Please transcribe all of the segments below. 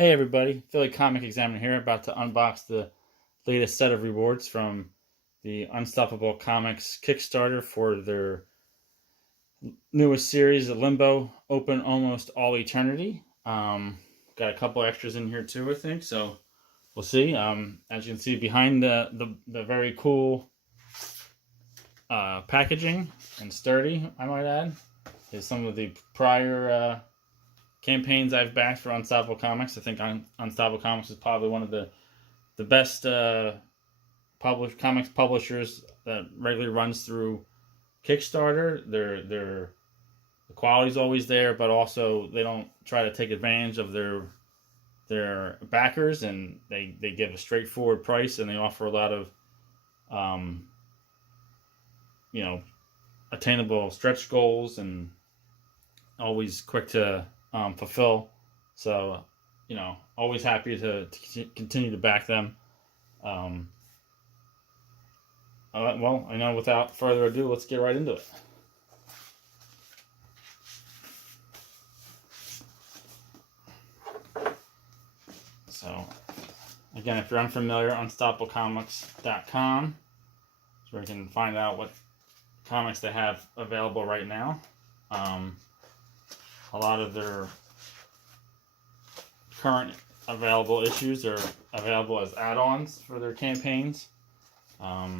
Hey everybody, Philly Comic Examiner here, about to unbox the latest set of rewards from the Unstoppable Comics Kickstarter for their newest series, Limbo, Open Almost All Eternity. Got a couple extras in here too, I think, so we'll see. As you can see behind the very cool packaging, and sturdy, I might add, is some of the prior campaigns I've backed for Unstoppable Comics. I think Unstoppable Comics is probably one of the best comics publishers that regularly runs through Kickstarter. The quality's always there, but also they don't try to take advantage of their backers, and they give a straightforward price, and they offer a lot of attainable stretch goals, and always quick to fulfill. So, always happy to continue to back them. Well, I know without further ado, let's get right into it. So, again, if you're unfamiliar, unstoppablecomics.com is where you can find out what comics they have available right now. A lot of their current available issues are available as add-ons for their campaigns. So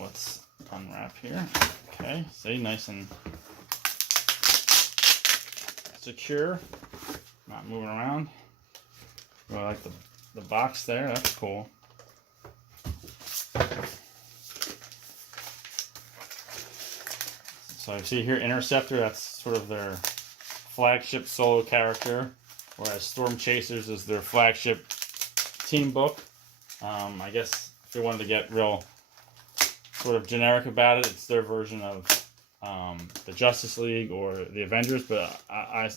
let's unwrap here. Okay, see, nice and secure, not moving around. Really like the box there, that's cool. So you see here, Interceptor, that's sort of their flagship solo character, whereas Stormchasers is their flagship team book. I guess if you wanted to get real sort of generic about it, it's their version of the Justice League or the Avengers, but I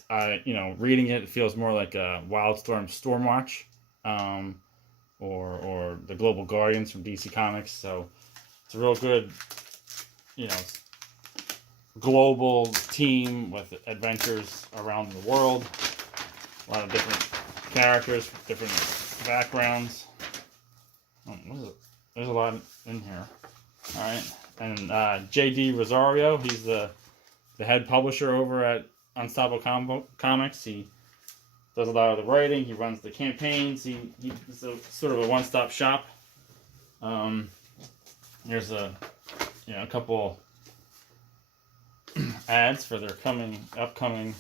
reading it, it feels more like a Wildstorm Stormwatch, or the Global Guardians from DC Comics. So it's a real good, global team with adventures around the world. A lot of different characters, different backgrounds. There's a lot in here. All right, and J.D. Rosario, he's the head publisher over at Unstoppable Comics. He does a lot of the writing. He runs the campaigns. He's sort of a one-stop shop. Here's a couple ads for their upcoming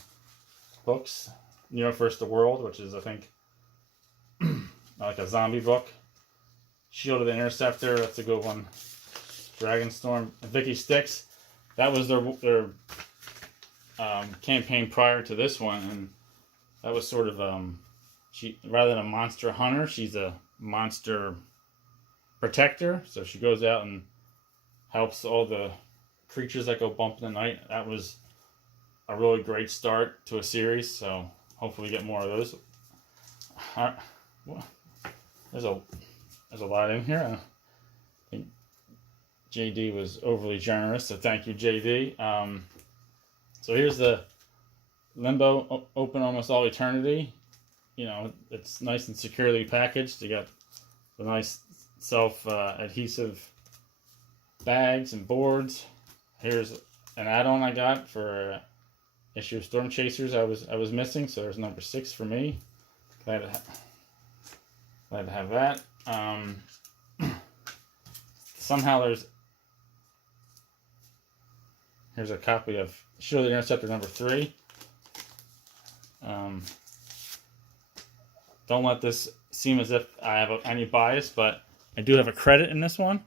books. New York vs. the World, which is, I think, like a zombie book. Shield of the Interceptor, that's a good one. Dragonstorm. Vicky Styx, that was their campaign prior to this one, and that was sort of she, rather than a monster hunter, she's a monster protector. So she goes out and helps all the creatures that go bump in the night. That was a really great start to a series, so hopefully we get more of those. There's a lot in here. I think JD was overly generous, so thank you, JD. So here's the Limbo, Open Almost All Eternity. It's nice and securely packaged. You got the nice self-adhesive bags and boards. Here's an add-on I got for issue of Stormchasers I was missing, so there's number 6 for me. Glad to have that. Somehow here's a copy of Shield of the Interceptor number 3. Don't let this seem as if I have any bias, but I do have a credit in this one.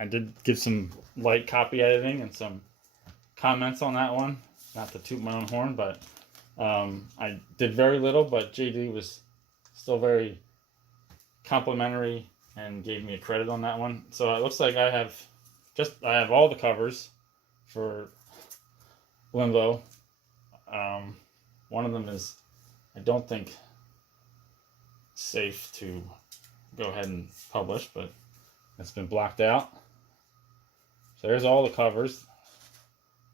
I did give some light copy editing and some comments on that one. Not to toot my own horn, but I did very little, but JD was still very complimentary and gave me a credit on that one. So it looks like I have all the covers for Limbo. One of them is, I don't think, safe to go ahead and publish, but it's been blocked out. So there's all the covers.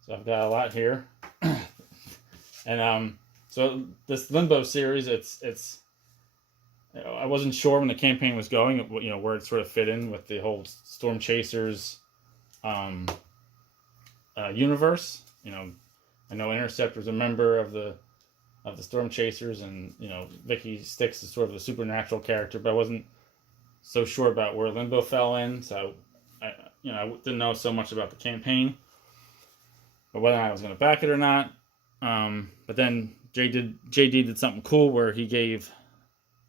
So I've got a lot here. And so this Limbo series, it's I wasn't sure when the campaign was going, where it sort of fit in with the whole Stormchasers universe. I know Interceptor's a member of the Stormchasers, and Vicky Styx is sort of a supernatural character, but I wasn't so sure about where Limbo fell in. So I didn't know so much about the campaign, but whether or not I was going to back it or not. But then JD did something cool where he gave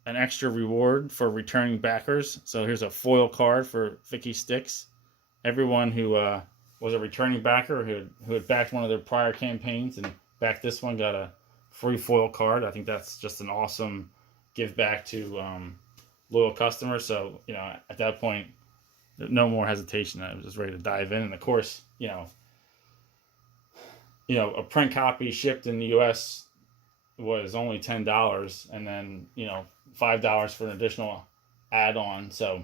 an extra reward for returning backers. So here's a foil card for Vicky Styx. Everyone who was a returning backer who had backed one of their prior campaigns and backed this one got a free foil card. I think that's just an awesome give back to loyal customers. So at that point, no more hesitation. I was just ready to dive in. And of course, a print copy shipped in the U.S. was only $10, and then $5 for an additional add-on. So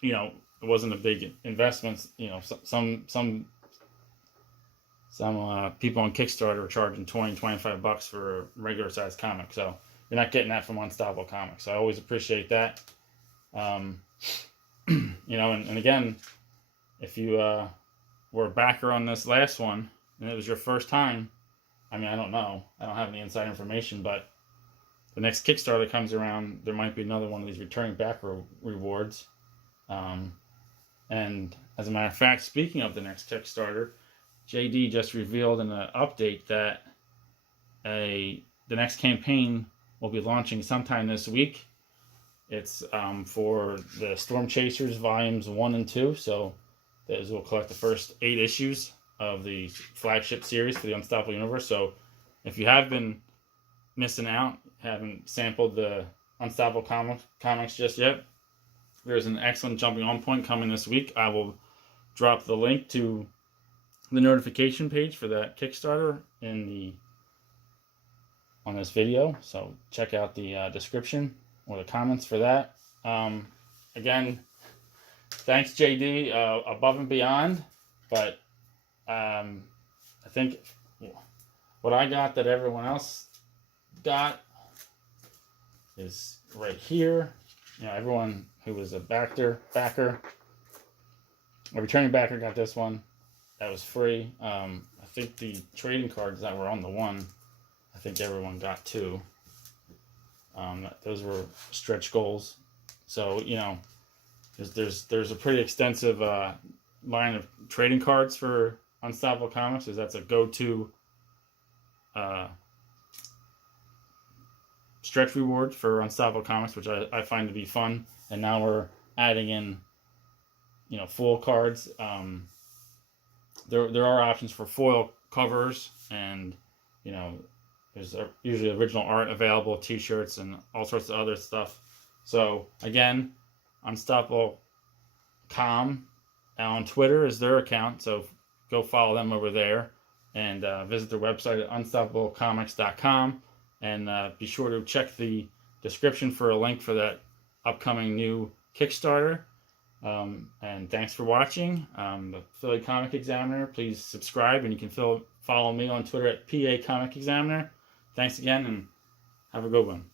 it wasn't a big investment. Some people on Kickstarter are charging $20-$25 for a regular size comic. So you're not getting that from Unstoppable Comics. So I always appreciate that. And again, if you were a backer on this last one and it was your first time, I don't know. I don't have any inside information, but the next Kickstarter comes around, there might be another one of these returning backer rewards. And as a matter of fact, speaking of the next Kickstarter, JD just revealed in an update that the next campaign will be launching sometime this week. It's for the Stormchasers Volumes 1 and 2. So those will collect the first 8 issues of the flagship series for the Unstoppable Universe. So if you have been missing out, haven't sampled the Unstoppable comics just yet, there's an excellent jumping on point coming this week. I will drop the link to the notification page for that Kickstarter on this video. So check out the description or the comments for that. Again, thanks JD, above and beyond. But I think what I got that everyone else got is right here. Everyone who was a backer, a returning backer got this one. That was free. I think the trading cards that were on the one, I think everyone got 2. Those were stretch goals. So, there's a pretty extensive line of trading cards for Unstoppable Comics, because that's a go-to stretch reward for Unstoppable Comics, which I find to be fun. And now we're adding in, foil cards. There are options for foil covers, and there's usually original art available, T-shirts, and all sorts of other stuff. So again, Unstoppable Com on Twitter is their account, so go follow them over there, and visit their website at unstoppablecomics.com, and be sure to check the description for a link for that upcoming new Kickstarter. And thanks for watching. The Philly Comic Examiner. Please subscribe, and you can follow me on Twitter at PA Comic Examiner. Thanks again, and have a good one.